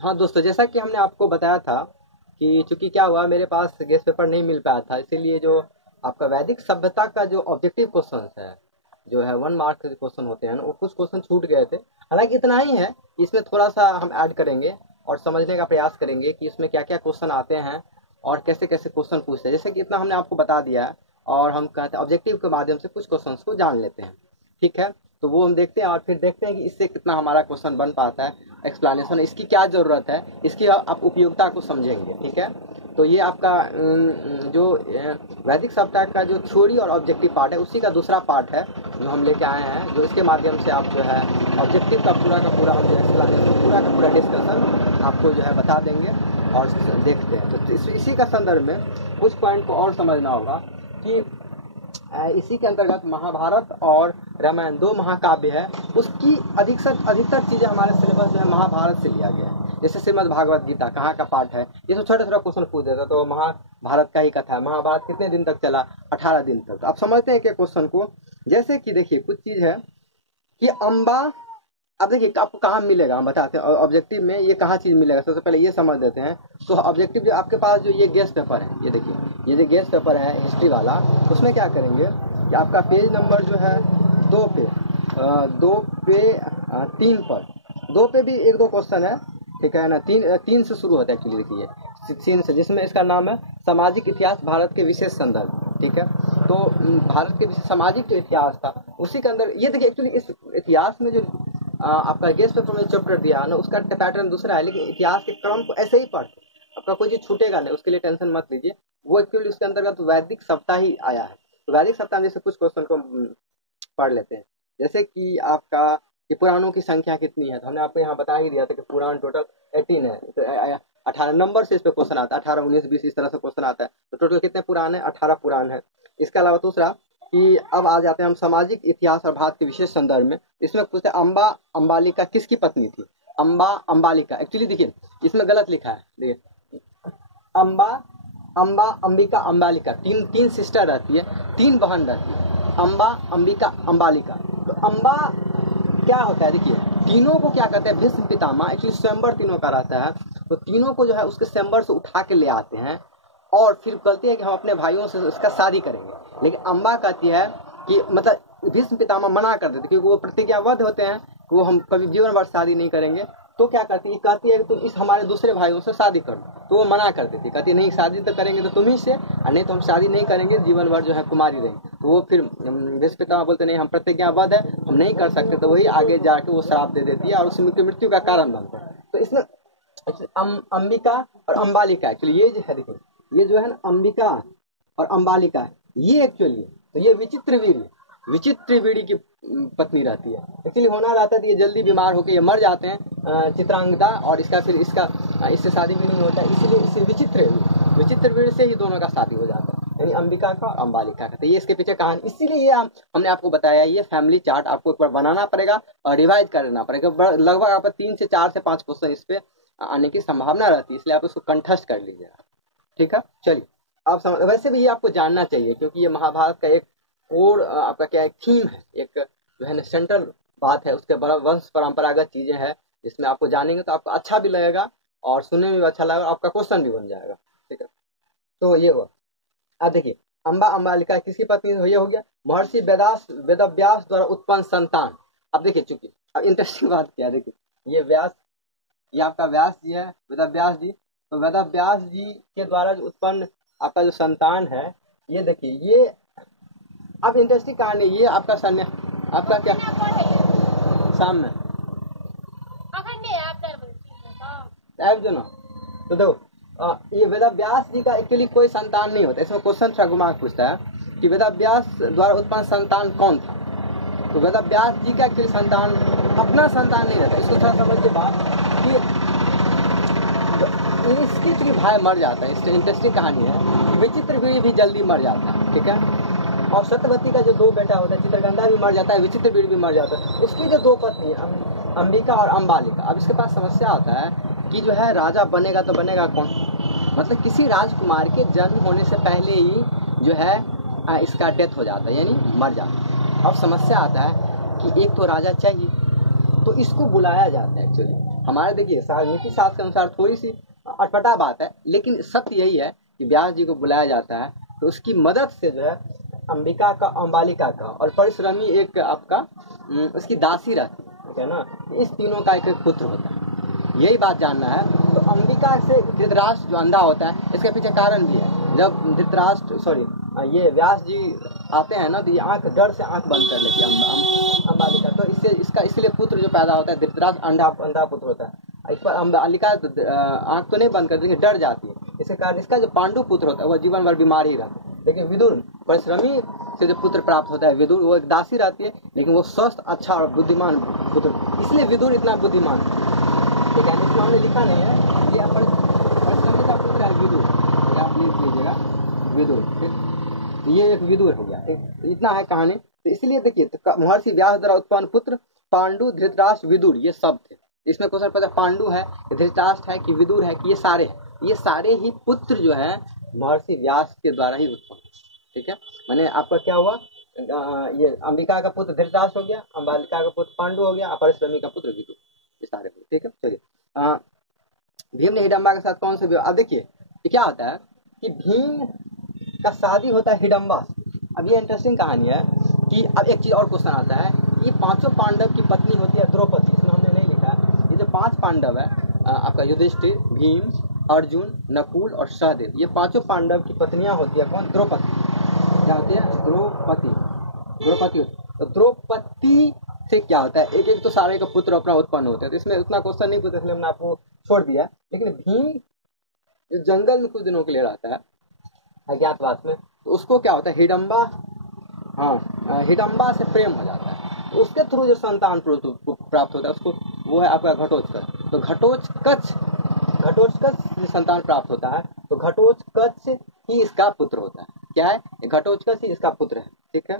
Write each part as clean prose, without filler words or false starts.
हाँ दोस्तों, जैसा कि हमने आपको बताया था कि चूंकि क्या हुआ, मेरे पास गेस्ट पेपर नहीं मिल पाया था, इसीलिए जो आपका वैदिक सभ्यता का जो ऑब्जेक्टिव क्वेश्चन है, जो है 1 मार्क के क्वेश्चन होते हैं ना, वो कुछ क्वेश्चन छूट गए थे। हालांकि इतना ही है, इसमें थोड़ा सा हम ऐड करेंगे और समझने का प्रयास करेंगे कि इसमें क्या क्या क्वेश्चन आते हैं और कैसे कैसे क्वेश्चन पूछते हैं। जैसे कि इतना हमने आपको बता दिया है, और हम कहते हैं ऑब्जेक्टिव के माध्यम से कुछ क्वेश्चन को जान लेते हैं। ठीक है, तो वो हम देखते हैं और फिर देखते हैं कि इससे कितना हमारा क्वेश्चन बन पाता है। एक्सप्लेनेशन, इसकी क्या ज़रूरत है, इसकी आप उपयोगिता को समझेंगे। ठीक है, तो ये आपका जो वैदिक सप्ताह का जो थ्योरी और ऑब्जेक्टिव पार्ट है, उसी का दूसरा पार्ट है जो हम लेके आए हैं, जो इसके माध्यम से आप जो है ऑब्जेक्टिव का पूरा हम जो एक्सप्लेनेशन, पूरा का पूरा डिस्कशन आपको जो है बता देंगे और देखते हैं। तो इसी का संदर्भ में कुछ पॉइंट को और समझना होगा कि इसी के अंतर्गत महाभारत और रामायण 2 महाकाव्य है, उसकी अधिकतर चीजें हमारे सिलेबस में महाभारत से लिया गया है। जैसे श्रीमद् भागवत गीता कहाँ का पार्ट है, ये तो छोटा छोटा क्वेश्चन पूछ देता, तो महाभारत का ही कथा है। महाभारत कितने दिन तक चला? 18 दिन तक। तो आप समझते हैं कि क्वेश्चन को, जैसे कि देखिए कुछ चीज है कि अम्बा, अब देखिए आपको कहाँ मिलेगा, हम बताते हैं ऑब्जेक्टिव में ये कहाँ चीज मिलेगा। सबसे पहले ये समझ देते हैं। तो ऑब्जेक्टिव जो आपके पास जो ये गेस्ट पेपर है, ये देखिए, ये जो गेस्ट पेपर है हिस्ट्री वाला, उसमें क्या करेंगे कि आपका पेज नंबर जो है 2 पे 3 पर 2 पे भी 1-2 क्वेश्चन है। ठीक है ना, 3 से शुरू होता है एक्चुअली। देखिए 3 से, जिसमें इसका नाम है सामाजिक इतिहास भारत के विशेष संदर्भ। ठीक है, तो भारत के सामाजिक जो इतिहास था उसी के अंदर ये देखिए, एक्चुअली इस इतिहास में जो आपका गेस्ट पेपर में चैप्टर दिया है ना, उसका पैटर्न दूसरा है, लेकिन इतिहास के क्रम को ऐसे ही पढ़ते, आपका कोई चीज छूटेगा नहीं, उसके लिए टेंशन मत लीजिए। वो एक्चुअली उसके अंतर्गत वैदिक सप्ताह ही आया है। तो वैदिक सप्ताह में जैसे कुछ क्वेश्चन को पढ़ लेते हैं। जैसे कि आपका ये पुराणों की संख्या कितनी है, तो हमने आपको यहाँ बता ही दिया था कि पुराण टोटल 18 है। तो 18 नंबर से इस पे क्वेश्चन आता है, 18, 19, 20 इस तरह से क्वेश्चन आता है। तो टोटल कितने पुराण है? 18 पुराण है। इसके अलावा दूसरा कि अब आ जाते हैं हम सामाजिक इतिहास और भारत के विशेष संदर्भ में। इसमें पूछते हैं अम्बा अम्बालिका किसकी पत्नी थी? अम्बा अम्बालिका, एक्चुअली देखिए इसमें गलत लिखा है। देखिए अम्बा, अम्बा, अंबिका, अम्बालिका, तीन सिस्टर रहती है, 3 बहन रहती है, अम्बा, अंबिका, अम्बालिका। तो अम्बा क्या होता है, देखिए तीनों को क्या कहते हैं? भीष्म पितामह। एक्चुअली स्वयंवर तीनों का रहता है, तो तीनों को जो है उसके स्वयंवर से उठा के ले आते हैं और फिर कहते हैं कि हम अपने भाइयों से उसका शादी करेंगे। लेकिन अम्बा कहती है कि मतलब भीष्म पितामह मना कर देते, क्योंकि वो प्रतिज्ञाबद्ध होते हैं कि वो हम कभी जीवन भर शादी नहीं करेंगे। तो क्या करती है, कहती है कि तुम इस हमारे दूसरे भाइयों से शादी कर दो। तो वो मना कर देती, कहती है नहीं, शादी तो करेंगे तो तुम ही से, और नहीं तो हम शादी नहीं करेंगे, जीवन भर जो है कुमारी रहेंगे। तो वो फिर भीष्म पितामह बोलते नहीं, हम प्रतिज्ञाबद्ध है, हम नहीं कर सकते। तो वही आगे जाके वो श्राप दे देती है और उसकी मृत्यु का कारण बनता है। तो इसमें अंबिका और अम्बालिका, एक्चुअली ये जो है, देखिए ये जो है ना अंबिका और अम्बालिका, ये एक्चुअली तो ये विचित्रवीर्य की पत्नी रहती है। एक्चुअली होना रहता है तो ये जल्दी बीमार होकर ये मर जाते हैं, चित्रांगदा, और इसका फिर इससे शादी भी नहीं होता है, इसलिए इसे विचित्रवीर्य से ही दोनों का शादी हो जाता है, यानी अंबिका का और अम्बालिका का। तो ये इसके पीछे कहानी, इसीलिए ये हमने आपको बताया, ये फैमिली चार्ट आपको एक बार बनाना पड़ेगा और रिवाइज करना पड़ेगा। लगभग आपका 3 से 4 से 5 क्वेश्चन इस पे आने की संभावना रहती है, इसलिए आप उसको कंठस्थ कर लीजिएगा। ठीक है, चलिए आप समझ, वैसे भी ये आपको जानना चाहिए, क्योंकि ये महाभारत का एक और आपका क्या एक थीम है, एक जो है ना सेंट्रल बात है, उसके बड़ा वंश परंपरागत चीजें हैं, जिसमें आपको जानेंगे तो आपको अच्छा भी लगेगा और सुनने में भी अच्छा लगेगा, आपका क्वेश्चन भी बन जाएगा। ठीक है, तो ये हुआ। अब देखिए अम्बा अम्बालिका किसकी पत्नी? ये हो गया महर्षि वेदव्यास द्वारा उत्पन्न संतान। अब देखिए, चूंकि अब इंटरेस्टिंग बात क्या है, देखिए ये व्यास, ये आपका व्यास जी है, वेदव्यास जी। तो वेदव्यास जी के द्वारा जो उत्पन्न आपका जो संतान है, ये देखिए, ये अब इंटरेस्टिंग कहानी, ये आपका सन्या, आपका क्या सामने जो ना, तो देखो ये वेदव्यास जी का एक्चुअली कोई संतान नहीं होता। इसमें क्वेश्चन थोड़ा घुमा पूछता है कि वेदव्यास द्वारा उत्पन्न संतान कौन था? तो वेदव्यास जी का एक्चुअली संतान, अपना संतान नहीं रहता। इसको थोड़ा समझिए बात कि इसकी चूंकि भाई मर जाता है, इससे इंटरेस्टिंग कहानी है। विचित्रवीर्य भी जल्दी मर जाता है, ठीक है, और सत्यवती का जो 2 बेटा होता है, चित्रगंधा भी मर जाता है, विचित्रवीर्य भी मर जाता है। उसकी जो 2 पत्नी अंबिका और अम्बालिका। अब इसके पास समस्या आता है कि जो है राजा बनेगा तो बनेगा कौन? मतलब किसी राजकुमार के जन्म होने से पहले ही जो है इसका डेथ हो जाता है, यानी मर जाता है। अब समस्या आता है कि एक तो राजा चाहिए, तो इसको बुलाया जाता है एक्चुअली। हमारे देखिए नीति शास्त्र के अनुसार थोड़ी सी अटपटा बात है, लेकिन सत्य यही है कि व्यास जी को बुलाया जाता है तो उसकी मदद से जो है अंबिका का, अंबालिका का और परिश्रमी एक आपका उसकी दासी रहती है, ठीक है ना। इस तीनों का एक पुत्र होता है, यही बात जानना है। तो अंबिका से धृतराष्ट्र जो अंधा होता है, इसके पीछे कारण भी है। जब धृतराष्ट्र ये व्यास जी आते हैं ना, तो ये आंख डर से आंख बंद कर लेती है अंबालिका, तो इससे इसका इसलिए पुत्र जो पैदा होता है धृतराष्ट्र अंधा पुत्र होता है। इस पर अंबालिका आंख तो नहीं बंद कर देंगे, डर जाती है। इसके कारण इसका जो पांडु पुत्र होता है वह जीवन भर बीमार ही रहता है। लेकिन विदुर परिश्रमी से जो पुत्र प्राप्त होता है विदुर, वो एक दासी रहती है, लेकिन वो स्वस्थ, अच्छा और बुद्धिमान पुत्र, इसलिए विदुर इतना बुद्धिमान, ठीक है। इसमें हमने लिखा नहीं है, ये परिश्रमी का पुत्र है विदुर, आप लिख लीजिएगा विदुर, ठीक। ये एक विदुर हो गया, ठीक। तो इतना है कहानी। तो इसलिए देखिए, तो महर्षि व्यास द्वारा उत्पन्न पुत्र पांडु, धृतराष्ट्र, विदुर, ये सब थे। इसमें क्वेश्चन पता पांडु है, धृतराष्ट्र है कि विदुर है कि ये सारे ही पुत्र जो है महर्षि व्यास के द्वारा ही उत्पन्न, ठीक है। मैंने आपका क्या हुआ, ये अंबिका का पुत्र धृतराष्ट्र हो गया, अंबालिका का पुत्र पांडु हो गया, परिश्रमी का पुत्र विदुर, ये सारे, ठीक है। चलिए, भीम ने हिडम्बा के साथ कौन से विवाह, अब देखिए क्या होता है कि भीम का शादी होता है हिडम्बा से। अब ये इंटरेस्टिंग कहानी है कि अब एक चीज और क्वेश्चन आता है, ये पांचों पांडव की पत्नी होती है द्रौपदी, इसमें हमने नहीं लिखा है। ये जो 5 पांडव है आपका युधिष्ठिर, भीम, अर्जुन, नकुल और सहदेव, ये पांचों पांडव की पत्नियां होती है कौन, द्रौपदी। क्या होती है, द्रौपदी। तो द्रौपदी से क्या होता है, एक एक तो सारे का पुत्र अपना उत्पन्न होते हैं। तो इसमें उतना क्वेश्चन नहीं पूछा, इसलिए हमने आपको छोड़ दिया। लेकिन भीम जंगल में कुछ दिनों के लिए रहता है अज्ञातवास में, तो उसको क्या होता है हिडम्बा, हिडम्बा से प्रेम हो जाता है, तो उसके थ्रू जो संतान प्राप्त होता है उसको, वो है आपका घटोत्कच। तो घटोत्कच से संतान प्राप्त होता है, तो घटोत्कच ही इसका पुत्र होता है। क्या है, घटोत्कच ही इसका पुत्र है, ठीक है।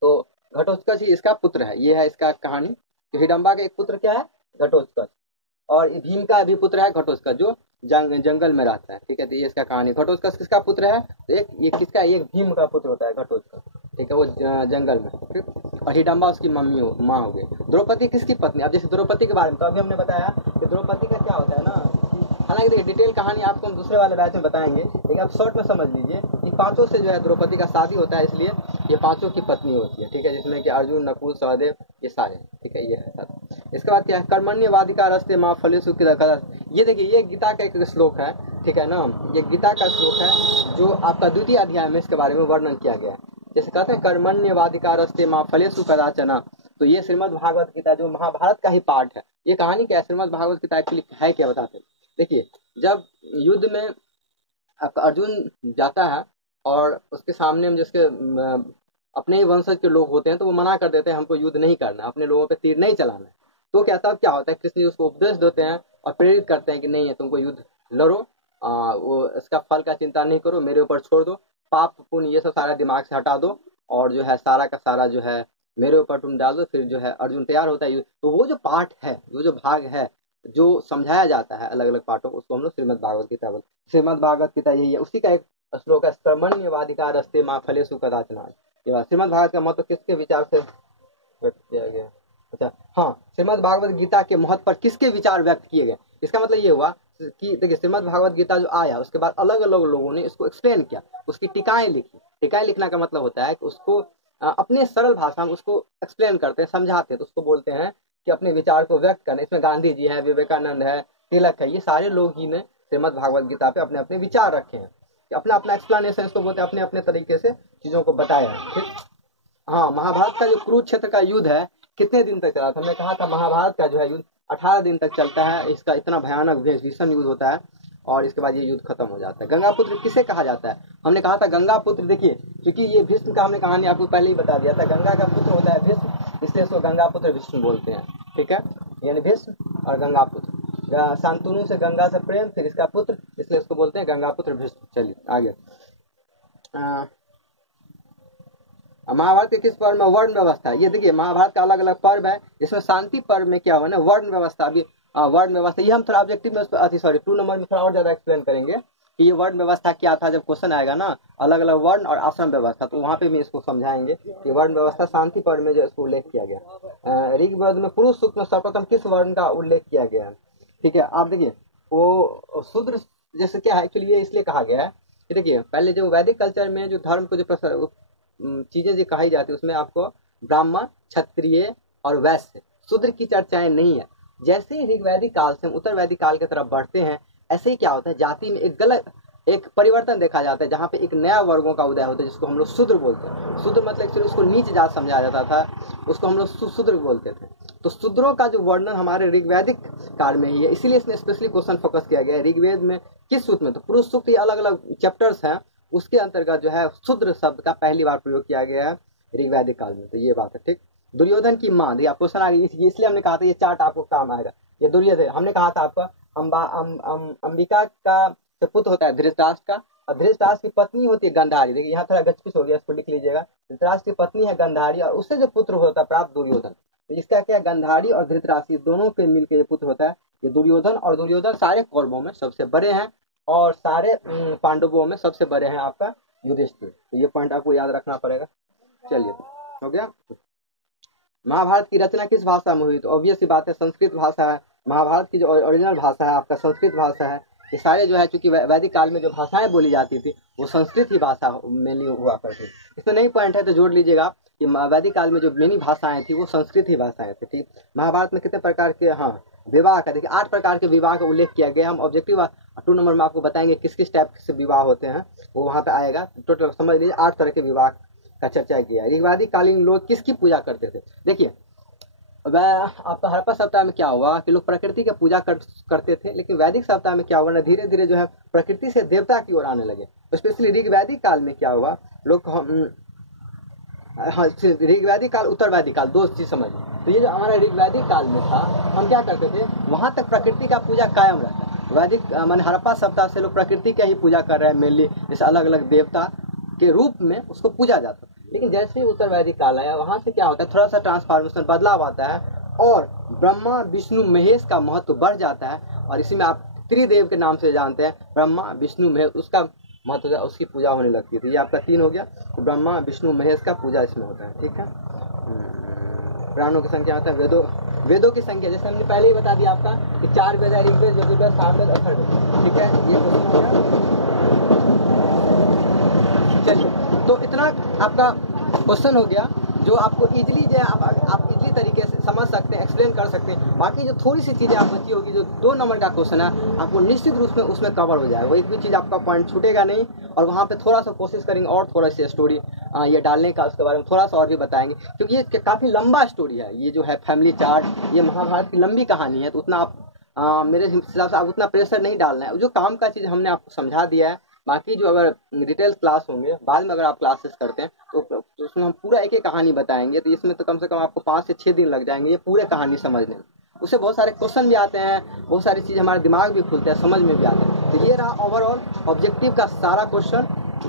तो घटोत्कच ही इसका पुत्र है, ये है इसका कहानी। तो हिडम्बा का एक पुत्र क्या है, घटोत्कच, और भीम का भी पुत्र है घटोत्कच, जो जंगल में रहता है, ठीक है। तो ये इसका कहानी। घटोत्कच किसका पुत्र है, तो ये किसका, एक भीम का पुत्र होता है घटोत्कच, ठीक है, वो जंगल में, ठीक। और हिडम्बा उसकी माँ हो गई। द्रौपदी किसकी पत्नी, अब जैसे द्रौपदी के बारे में तो अभी हमने बताया कि द्रौपदी का क्या होता है ना, हालांकि देखिए डिटेल कहानी आपको हम दूसरे वाले बैच में बताएंगे, लेकिन आप शॉर्ट में समझ लीजिए कि पांचों से जो है द्रौपदी का शादी होता है, इसलिए ये पांचों की पत्नी होती है, ठीक है, जिसमें कि अर्जुन, नकुल, सहदेव, ये सारे, ठीक है। ये है इसके बाद क्या है, कर्मण्यवादिका रस्ते माँ फलेषु किल। ये देखिए, ये गीता का एक श्लोक है, ठीक है ना। ये गीता का श्लोक है जो आपका 2य अध्याय में इसके बारे में वर्णन किया गया है। जैसे कहते हैं कर्मण्यवादिका रस्ते माँ फलेषु कदाचन, तो ये श्रीमद् भागवत गीता जो महाभारत का ही पार्ट है। ये कहानी क्या है, श्रीमद् भागवत गीता एक्चुअली है क्या बताते हैं। देखिए, जब युद्ध में आपका अर्जुन जाता है और उसके सामने में जिसके अपने ही वंशज के लोग होते हैं, तो वो मना कर देते हैं हमको युद्ध नहीं करना, अपने लोगों पे तीर नहीं चलाना है। तो क्या तब क्या होता है, कृष्ण जी उसको उपदेश देते हैं और प्रेरित करते हैं कि नहीं है, तुमको युद्ध लड़ो, वो इसका फल का चिंता नहीं करो, मेरे ऊपर छोड़ दो, पाप पुण्य ये सब सारा दिमाग से हटा दो, और जो है सारा का सारा जो है मेरे ऊपर तुम डाल दो। फिर जो है अर्जुन तैयार होता है। तो वो जो पार्ट है, वो जो भाग है जो समझाया जाता है अलग अलग पार्टों, उसको हम लोग श्रीमद् भागवत गीता बोलते हैं। श्रीमद् भागवत गीता यही है, उसी का एक श्लोक है, कर्मण्यवादिका रस्ते माँ फलेषु कदाचन। श्रीमद् भागवत का महत्व किसके विचार से व्यक्त किया गया, अच्छा हाँ, श्रीमद् भागवत गीता के महत्व पर किसके विचार व्यक्त किए गए। इसका मतलब ये हुआ कि देखिए, श्रीमद् भागवत गीता जो आया उसके बाद अलग अलग लोगों ने इसको एक्सप्लेन किया, उसकी टीकाएं लिखी। टीकाएं लिखना का मतलब होता है कि उसको अपने सरल भाषा में उसको एक्सप्लेन करते हैं, समझाते हैं, तो उसको बोलते हैं कि अपने विचार को व्यक्त करना। इसमें गांधी जी हैं, विवेकानंद है, तिलक है, ये सारे लोग ही ने श्रीमद् भागवत गीता पे अपने अपने विचार रखे हैं, कि अपना अपना एक्सप्लेनेशन इसको बोलते हैं, अपने अपने तरीके से चीजों को बताया है, ठीक। हाँ, महाभारत का जो कुरुक्षेत्र का युद्ध है कितने दिन तक चला था, हमने कहा था महाभारत का जो है युद्ध 18 दिन तक चलता है। इसका इतना भयानक भीषण युद्ध होता है, और इसके बाद ये युद्ध खत्म हो जाता है। गंगापुत्र किसे कहा जाता है, हमने कहा था गंगापुत्र, देखिए क्योंकि ये भीष्म का हमने कहानी आपको पहले ही बता दिया था, गंगा का पुत्र होता है भीष्म, इसलिए इसको गंगापुत्र विष्णु बोलते हैं, ठीक है। यानी भीष्म और गंगापुत्र, शांतनु से गंगा से प्रेम, फिर इसका पुत्र, इसलिए इसको बोलते हैं गंगापुत्र भीष्म। चलिए आगे, महाभारत के किस पर्व में वर्ण व्यवस्था, ये देखिए महाभारत का अलग अलग पर्व है, इसमें शांति पर्व में क्या हुआ ना, वर्ण व्यवस्था भी, वर्ण व्यवस्था, ये हम थोड़ा ऑब्जेक्टिव में 2 नंबर में थोड़ा और ज्यादा एक्सप्लेन करेंगे कि ये वर्ण व्यवस्था क्या था। जब क्वेश्चन आएगा ना अलग अलग वर्ण और आश्रम व्यवस्था, तो वहाँ पे भी इसको समझाएंगे कि वर्ण व्यवस्था शांति पर्व में जो इसको उल्लेख किया गया। ऋग्वेद में पुरुष सूक्त में सर्वप्रथम किस वर्ण का उल्लेख किया गया है? ठीक है, आप देखिए वो शूद्र जैसे क्या है एक्चुअली ये इसलिए कहा गया है कि देखिए पहले जो वैदिक कल्चर में जो धर्म को जो चीजें जो कही जाती है उसमें आपको ब्राह्मण, क्षत्रिय और वैश्य, शूद्र की चर्चाएं नहीं है। जैसे ही ऋग्वैदिक काल से हम उत्तर वैदिक काल की तरफ बढ़ते हैं, ऐसे ही क्या होता है जाति में एक परिवर्तन देखा जाता है, जहाँ पे एक नया वर्गों का उदय होता है जिसको हम लोग शूद्र बोलते हैं। शूद्र मतलब उसको नीच जात समझा जाता था, उसको हम लोग शूद्र बोलते थे। तो शूद्रों का जो वर्णन हमारे ऋग्वैदिक काल में ही है, इसीलिए इसमें स्पेशली क्वेश्चन फोकस किया गया है। ऋग्वेद में किस सूक्त में? तो पुरुष सूक्त, ये अलग अलग चैप्टर्स हैं, उसके अंतर्गत जो है शूद्र शब्द का पहली बार प्रयोग किया गया है ऋग्वैदिक काल में। तो ये बात है, ठीक। दुर्योधन की मां, देखिए क्वेश्चन आ गई, इसलिए हमने कहा था ये चार्ट आपको काम आएगा। ये दुर्योधन, हमने कहा था आपका अंबिका का पुत्र होता है धृतराष्ट्र का, और धृतराष्ट्र की पत्नी होती है गांधारी। देखिए यहाँ थोड़ा गचपिच हो गया, इसको लिख लीजिएगा। धृतराष्ट्र की पत्नी है गांधारी और उससे जो पुत्र होता है प्राप्त दुर्योधन। तो इसका क्या, गांधारी और धृतराष्ट्र दोनों के मिलकर ये पुत्र होता है ये दुर्योधन। और दुर्योधन सारे कौरवों में सबसे बड़े हैं और सारे पांडवों में सबसे बड़े हैं आपका युधिष्ठिर। तो ये पॉइंट आपको याद रखना पड़ेगा। चलिए हो गया। महाभारत की रचना किस भाषा में हुई? तो ऑब्वियस सी बात है संस्कृत भाषा है। महाभारत की जो ओरिजिनल भाषा है आपका संस्कृत भाषा है। ये सारे जो है चूंकि वैदिक काल में जो भाषाएं बोली जाती थी वो संस्कृत ही भाषा मेनली हुआ करती। इसमें नहीं पॉइंट है तो जोड़ लीजिएगा कि वैदिक काल में जो मेनी भाषाएं थी वो संस्कृत ही भाषाएं थी, ठीक। महाभारत में कितने प्रकार के, हाँ, विवाह का देखिए 8 प्रकार के विवाह का उल्लेख किया गया। हम ऑब्जेक्टिव 2 नंबर में आपको बताएंगे किस किस टाइप से विवाह होते हैं, वो वहां पे आएगा। टोटल समझ लीजिए 8 तरह के विवाह का चर्चा किया है। ऋग्वैदिक कालीन लोग किसकी पूजा करते थे? देखिए वह आपका हड़प्पा सप्ताह में क्या हुआ कि लोग प्रकृति की पूजा करते थे, लेकिन वैदिक सप्ताह में क्या हुआ ना, धीरे धीरे जो है प्रकृति से देवता की ओर आने लगे। स्पेशली ऋग्वैदिक काल में क्या हुआ, लोग ऋग्वैदिक काल उत्तर वैदिक काल, 2 चीज समझ। तो ये जो हमारा ऋग्वैदिक काल में था, हम क्या करते थे वहां तक प्रकृति का पूजा कायम रहता। वैदिक माने हड़प्पा सप्ताह से लोग प्रकृति का ही पूजा कर रहे हैं मेनली, जैसे अलग अलग देवता के रूप में उसको पूजा जाता। लेकिन जैसे ही उत्तर वैदिक काल आया वहां से क्या होता है थोड़ा सा ट्रांसफॉर्मेशन बदलाव आता है और ब्रह्मा विष्णु महेश का महत्व बढ़ जाता है। और इसी में आप त्रिदेव के नाम से जानते हैं, ब्रह्मा विष्णु महेश, उसका महत्व है, उसकी पूजा होने लगती है। तो ये आपका 3 हो गया। तो ब्रह्मा विष्णु महेश का पूजा इसमें होता है, ठीक है। प्राणों की संख्या होता है वेदों की संख्या, जैसे हमने पहले ही बता दिया आपका कि 4 वेद है, ऋग्वेद, यजुर्वेद, सामवेद, अथर्ववेद, ठीक है। ये क्वेश्चन हो गया। चलिए तो इतना आपका क्वेश्चन हो गया जो आपको इजीली जो है आप इजीली तरीके से समझ सकते हैं, एक्सप्लेन कर सकते हैं। बाकी जो थोड़ी सी चीजें आप बची होगी, जो 2 नंबर का क्वेश्चन है, आपको निश्चित रूप में उसमें कवर हो जाएगा। वो एक भी चीज आपका पॉइंट छूटेगा नहीं। और वहाँ पे थोड़ा सा कोशिश करेंगे और थोड़ा सी स्टोरी ये डालने का, उसके बारे में थोड़ा सा और भी बताएंगे, क्योंकि ये काफी लंबा स्टोरी है। ये जो है फैमिली चार्ट, ये महाभारत की लंबी कहानी है, तो उतना आप मेरे हिसाब से आप उतना प्रेशर नहीं डालना है। जो काम का चीज हमने आपको समझा दिया है। बाकी जो अगर डिटेल क्लास होंगे बाद में, अगर आप क्लासेस करते हैं तो उसमें हम पूरा एक कहानी बताएंगे। तो इसमें तो कम से कम आपको 5 से 6 दिन लग जाएंगे ये पूरे कहानी समझने में। उससे बहुत सारे क्वेश्चन भी आते हैं, बहुत सारी चीज़ हमारे दिमाग भी खुलते हैं, समझ में भी आते हैं। तो ये रहा ओवरऑल ऑब्जेक्टिव का सारा क्वेश्चन।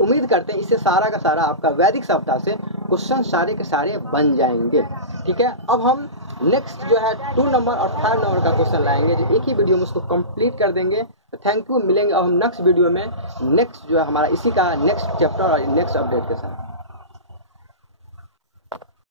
उम्मीद करते हैं इससे सारा का सारा आपका वैदिक सप्ताह से क्वेश्चन सारे के सारे बन जाएंगे, ठीक है। अब हम नेक्स्ट जो है 2 नंबर और 5 नंबर का क्वेश्चन लाएंगे, जो एक ही वीडियो में उसको कंप्लीट कर देंगे। थैंक यू, मिलेंगे अब हम नेक्स्ट वीडियो में, नेक्स्ट जो है हमारा इसी का नेक्स्ट चैप्टर और नेक्स्ट अपडेट के साथ।